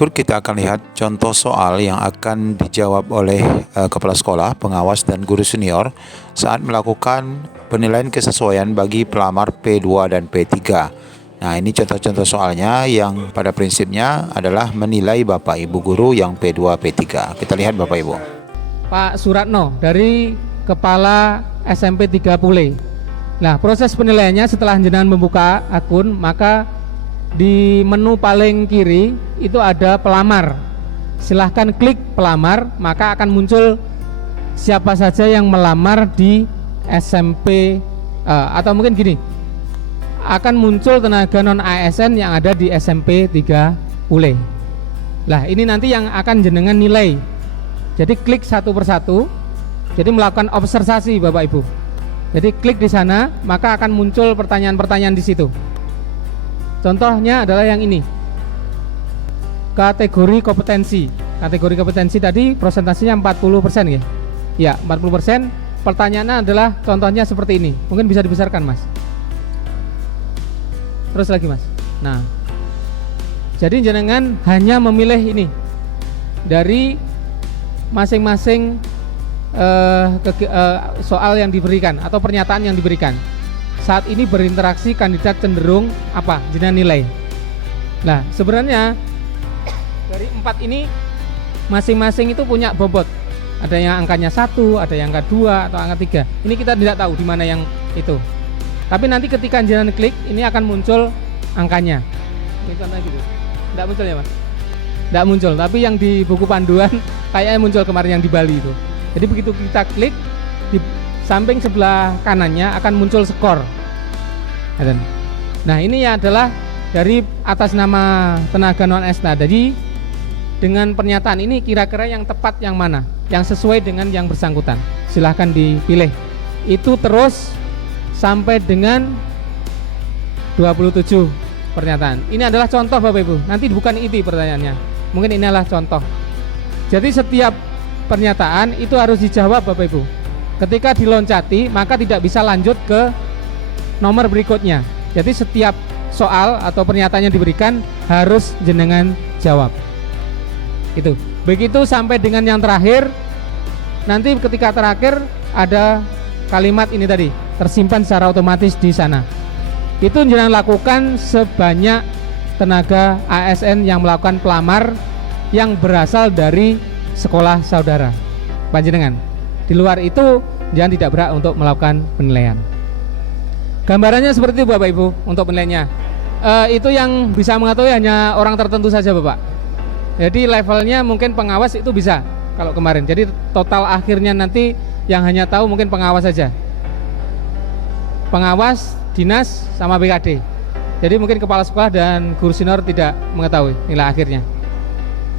Berikut kita akan lihat contoh soal yang akan dijawab oleh kepala sekolah, pengawas, dan guru senior saat melakukan penilaian kesesuaian bagi pelamar P2 dan P3. Nah, ini contoh-contoh soalnya yang pada prinsipnya adalah menilai Bapak Ibu guru yang P2, P3. Kita lihat Bapak Ibu. Pak Suratno dari Kepala SMP 3 Pule. Nah, proses penilaiannya setelah jenengan membuka akun, maka di menu paling kiri itu ada pelamar. Silahkan klik pelamar, maka akan muncul siapa saja yang melamar di SMP atau mungkin gini, akan muncul tenaga non ASN yang ada di SMP 3 Pule. Nah, ini nanti yang akan jenengan nilai. Jadi klik satu persatu. Jadi melakukan observasi Bapak Ibu. Jadi klik di sana, maka akan muncul pertanyaan-pertanyaan di situ. Contohnya adalah yang ini. Kategori kompetensi. Kategori kompetensi tadi presentasinya 40% ya. Ya, 40%. Pertanyaannya adalah contohnya seperti ini. Mungkin bisa dibesarkan, Mas. Terus lagi, Mas. Nah. Jadi jenengan hanya memilih ini dari masing-masing soal yang diberikan atau pernyataan yang diberikan. Saat ini berinteraksi kandidat cenderung apa? Jenengan nilai. Nah, sebenarnya dari 4 ini masing-masing itu punya bobot. Ada yang angkanya 1, ada yang angka 2 atau angka 3. Ini kita tidak tahu di mana yang itu. Tapi nanti ketika jenengan klik, ini akan muncul angkanya. Ini contohnya gitu. Tidak muncul ya, Mas? Tidak muncul, tapi yang di buku panduan kayaknya muncul kemarin yang di Bali itu. Jadi begitu kita klik, di samping sebelah kanannya akan muncul skor. Nah, ini adalah dari atas nama tenaga non ASN. Jadi dengan pernyataan ini kira-kira yang tepat yang mana? Yang sesuai dengan yang bersangkutan. Silahkan dipilih. Itu terus sampai dengan 27 pernyataan. Ini adalah contoh Bapak Ibu. Nanti bukan IT pertanyaannya. Mungkin ini adalah contoh. Jadi setiap pernyataan itu harus dijawab Bapak Ibu. Ketika diloncati, maka tidak bisa lanjut ke nomor berikutnya. Jadi setiap soal atau pernyataan yang diberikan harus jenengan jawab. Itu. Begitu sampai dengan yang terakhir. Nanti ketika terakhir ada kalimat ini tadi, tersimpan secara otomatis di sana. Itu jenengan lakukan sebanyak tenaga ASN yang melakukan pelamar yang berasal dari sekolah saudara panjenengan. Di luar itu jangan tidak berhak untuk melakukan penilaian. Gambarannya seperti itu Bapak Ibu untuk penilaiannya. Itu yang bisa mengetahui hanya orang tertentu saja Bapak. Jadi levelnya mungkin pengawas itu bisa kalau kemarin. Jadi total akhirnya nanti yang hanya tahu mungkin pengawas saja. Pengawas, dinas, sama BKD. Jadi mungkin kepala sekolah dan guru senior tidak mengetahui nilai akhirnya.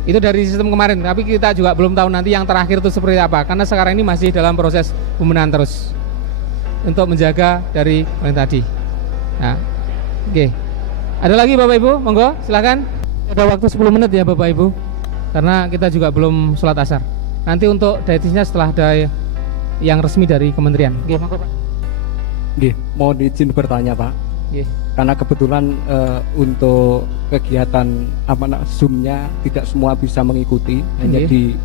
Itu dari sistem kemarin, tapi kita juga belum tahu nanti yang terakhir itu seperti apa. Karena sekarang ini masih dalam proses pembenahan terus untuk menjaga dari yang tadi. Nah, oke. Ada lagi Bapak Ibu, monggo silakan. Ada waktu 10 menit ya Bapak Ibu, karena kita juga belum sholat asar. Nanti untuk dietisnya setelah ada yang resmi dari kementerian. Oke, monggo Pak. Oke, mohon izin bertanya Pak. Oke. Karena kebetulan untuk kegiatan Zoom-nya tidak semua bisa mengikuti, hanya di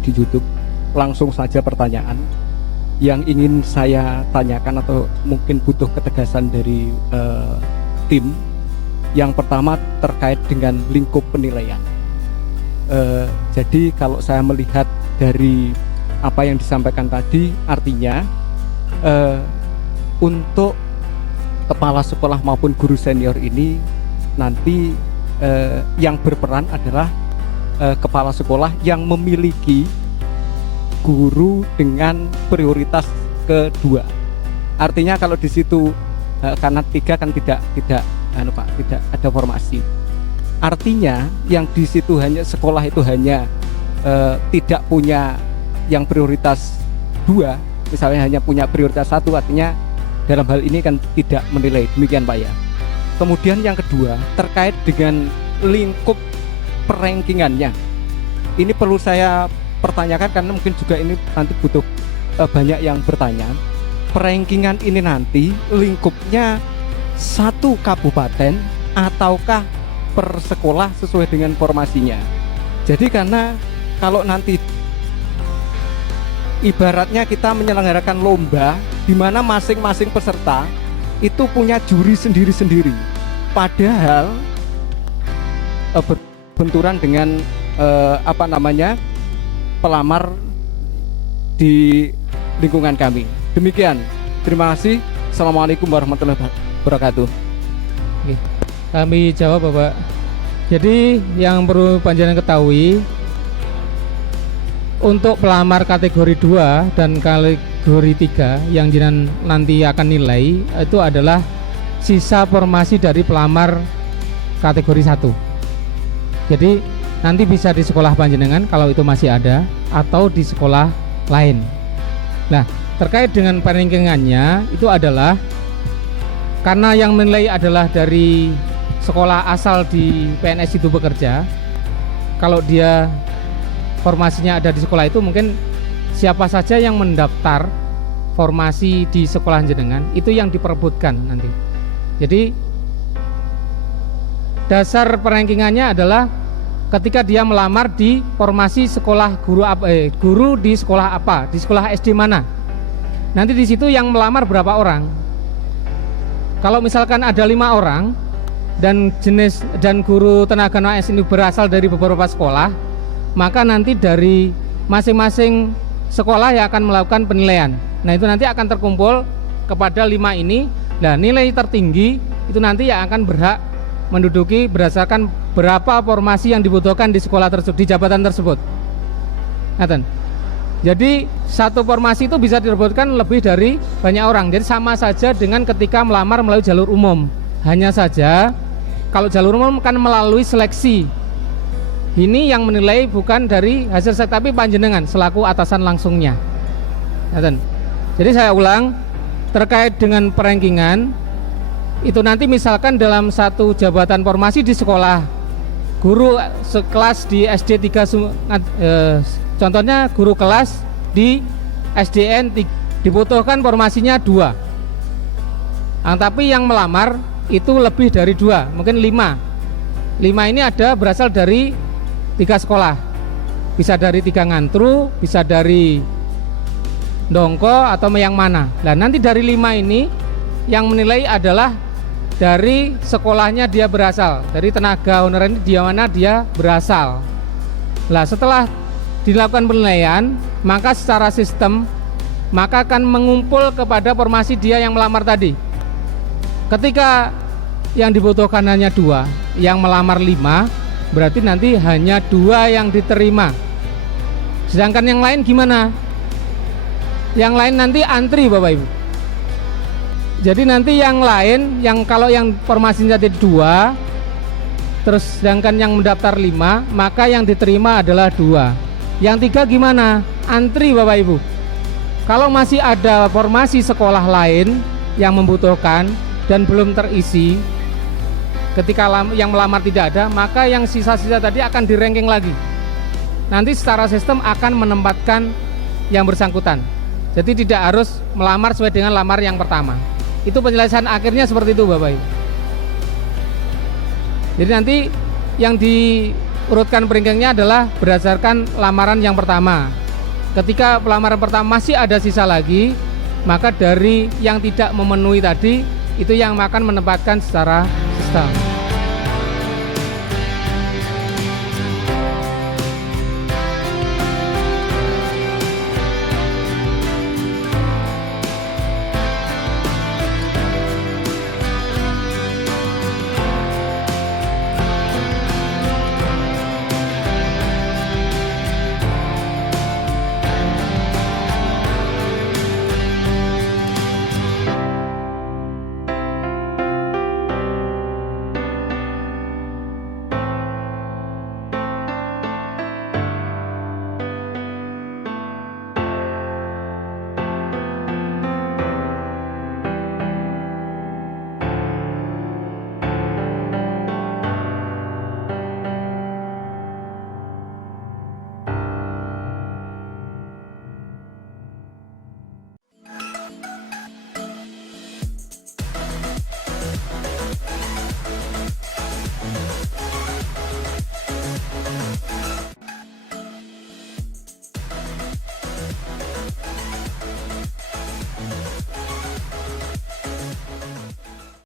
di YouTube. Langsung saja pertanyaan yang ingin saya tanyakan atau mungkin butuh ketegasan dari tim. Yang pertama terkait dengan lingkup penilaian. Jadi kalau saya melihat dari apa yang disampaikan tadi, artinya untuk kepala sekolah maupun guru senior ini nanti yang berperan adalah kepala sekolah yang memiliki guru dengan prioritas kedua. Artinya kalau di situ karena 3 kan tidak ada formasi. Artinya yang di situ hanya sekolah itu hanya tidak punya yang prioritas 2, misalnya hanya punya prioritas 1, artinya dalam hal ini kan tidak menilai, demikian Pak ya. Kemudian yang kedua terkait dengan lingkup perankingannya. Ini perlu saya pertanyakan karena mungkin juga ini nanti butuh banyak yang bertanya. Perankingan ini nanti lingkupnya satu kabupaten ataukah per sekolah sesuai dengan formasinya. Jadi karena kalau nanti ibaratnya kita menyelenggarakan lomba di mana masing-masing peserta itu punya juri sendiri-sendiri. Padahal berbenturan dengan pelamar di lingkungan kami. Demikian. Terima kasih. Assalamualaikum warahmatullahi wabarakatuh. Oke, kami jawab Bapak. Jadi yang perlu panjenengan ketahui, untuk pelamar kategori 2 dan kategori 3 yang jenengan nanti akan nilai itu adalah sisa formasi dari pelamar kategori 1. Jadi nanti bisa di sekolah panjenengan kalau itu masih ada, atau di sekolah lain. Nah, terkait dengan peringkingannya itu adalah karena yang menilai adalah dari sekolah asal di PNS itu bekerja. Kalau dia formasinya ada di sekolah itu, mungkin siapa saja yang mendaftar formasi di sekolah jenengan itu yang diperebutkan nanti. Jadi dasar perankingannya adalah ketika dia melamar di formasi sekolah guru di sekolah apa, di sekolah SD mana. Nanti di situ yang melamar berapa orang. Kalau misalkan ada 5 orang dan jenis dan guru tenaga non ASN ini berasal dari beberapa sekolah, maka nanti dari masing-masing sekolah yang akan melakukan penilaian. Nah, itu nanti akan terkumpul kepada 5 ini. Nah, nilai tertinggi itu nanti yang akan berhak menduduki berdasarkan berapa formasi yang dibutuhkan di sekolah tersebut, di jabatan tersebut. Ngaten. Jadi satu formasi itu bisa direbutkan lebih dari banyak orang. Jadi sama saja dengan ketika melamar melalui jalur umum. Hanya saja kalau jalur umum kan melalui seleksi. Ini yang menilai bukan dari hasil seleksi, tapi panjenengan selaku atasan langsungnya. Ngaten. Jadi saya ulang, terkait dengan perankingan itu nanti misalkan dalam satu jabatan formasi di sekolah, guru sekelas di SD 3 contohnya guru kelas di SDN dibutuhkan formasinya 2. Tapi yang melamar itu lebih dari 2, mungkin 5. 5 ini ada berasal dari 3 sekolah. Bisa dari 3 Ngantru, bisa dari Dongko atau yang mana. Nah, nanti dari 5 ini yang menilai adalah dari sekolahnya dia berasal, dari tenaga honorer di mana dia berasal. Nah, setelah dilakukan penilaian, maka secara sistem maka akan mengumpul kepada formasi dia yang melamar tadi. Ketika yang dibutuhkan hanya 2, yang melamar 5, berarti nanti hanya 2 yang diterima. Sedangkan yang lain gimana? Yang lain nanti antri Bapak Ibu. Jadi nanti yang lain, yang kalau yang formasinya jadi 2, terus sedangkan yang mendaftar 5, maka yang diterima adalah 2. Yang 3 gimana? Antri Bapak Ibu. Kalau masih ada formasi sekolah lain yang membutuhkan dan belum terisi, ketika yang melamar tidak ada, maka yang sisa-sisa tadi akan di-ranking lagi. Nanti secara sistem akan menempatkan yang bersangkutan. Jadi tidak harus melamar sesuai dengan lamar yang pertama. Itu penjelasan akhirnya seperti itu Bapak Ibu. Jadi nanti yang diurutkan peringkingnya adalah berdasarkan lamaran yang pertama. Ketika pelamaran pertama masih ada sisa lagi, maka dari yang tidak memenuhi tadi itu yang akan menempatkan secara sistem.